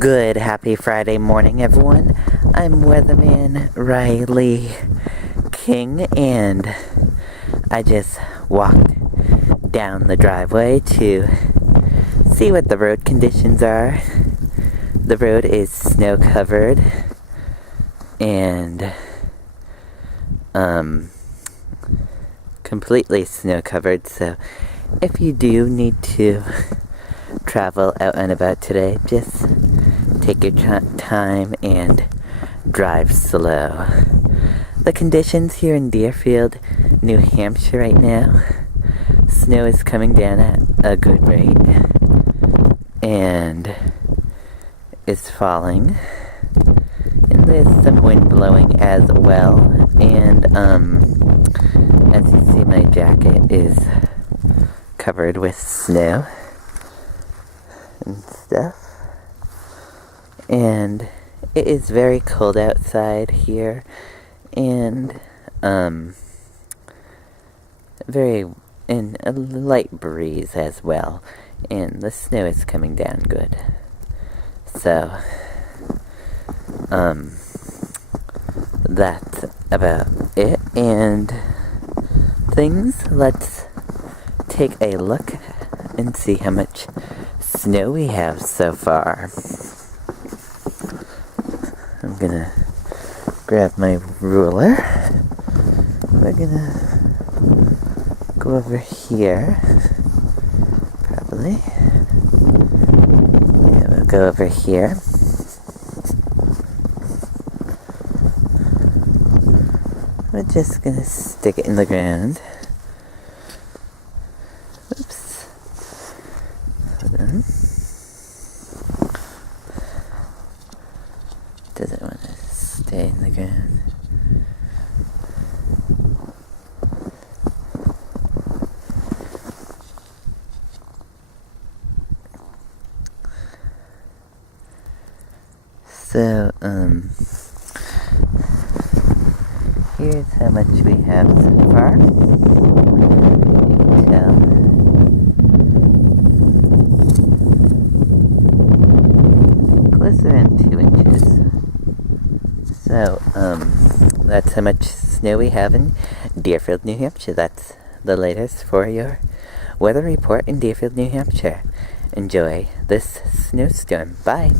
Good, happy Friday morning, everyone. I'm Weatherman Riley King, and I just walked down the driveway to see what the road conditions are. The road is snow-covered and completely snow-covered, so if you do need to travel out and about today, just take your time and drive slow. The conditions here in Deerfield, New Hampshire right now, snow is coming down at a good rate and is falling, and there's some wind blowing as well, and as you see, my jacket is covered with snow and stuff, and it is very cold outside here, and a light breeze as well, and the snow is coming down good. So that's about it, and things. Let's take a look and see how much snow we have so far. I'm gonna grab my ruler. We're gonna go over here, probably. Yeah, we'll go over here. We're just gonna stick it in the ground. Oops. Hold on. Doesn't want to stay in the ground. So, here's how much we have so far. You can tell. Close around 2 inches. So, that's how much snow we have in Deerfield, New Hampshire. That's the latest for your weather report in Deerfield, New Hampshire. Enjoy this snowstorm. Bye.